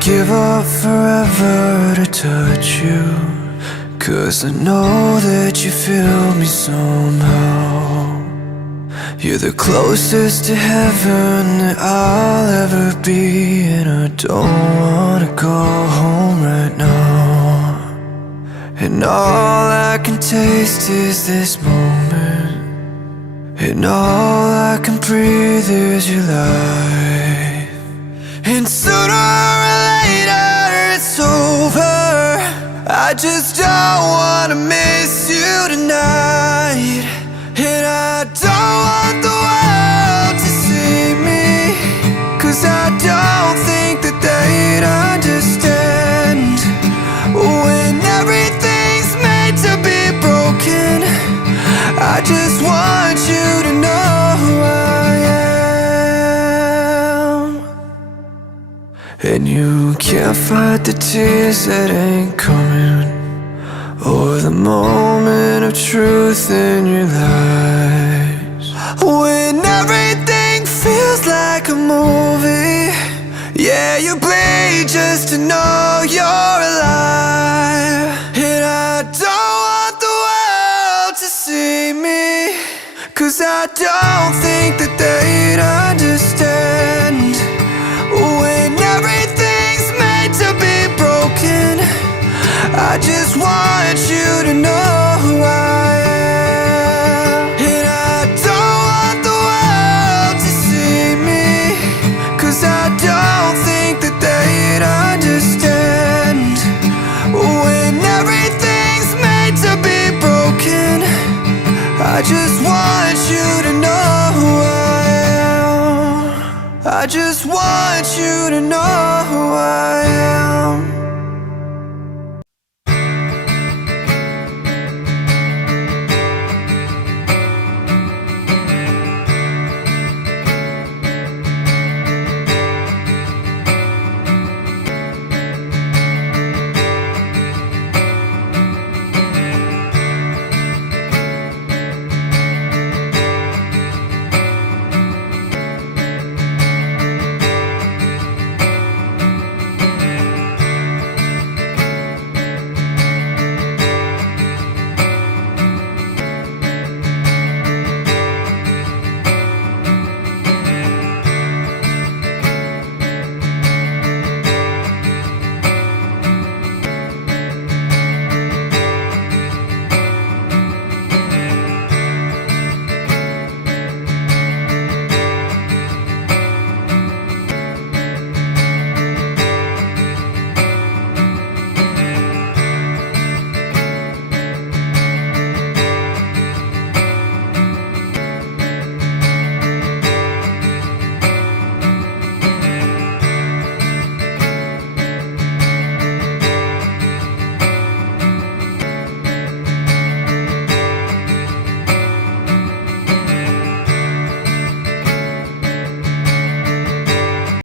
give up forever to touch you, 'cause I know that you feel me somehow. You're the closest to heaven that I'll ever be, and I don't wanna go home right now. And all I can taste is this moment, and all I can breathe is your life. And sooner or later it's over. I just don't wanna miss you tonight. And I don't want the world to see me, 'cause I don't think that they'd understand. When everything's made to be broken, I just want you to know who I am. And you can't fight the tears that ain't coming, or the moment of truth in your lies. When everything feels like a movie, yeah, you bleed just to know you're alive. And I don't want the world to see me, 'cause I don't think that they'd understand. When everything's made to be broken, I just want you to know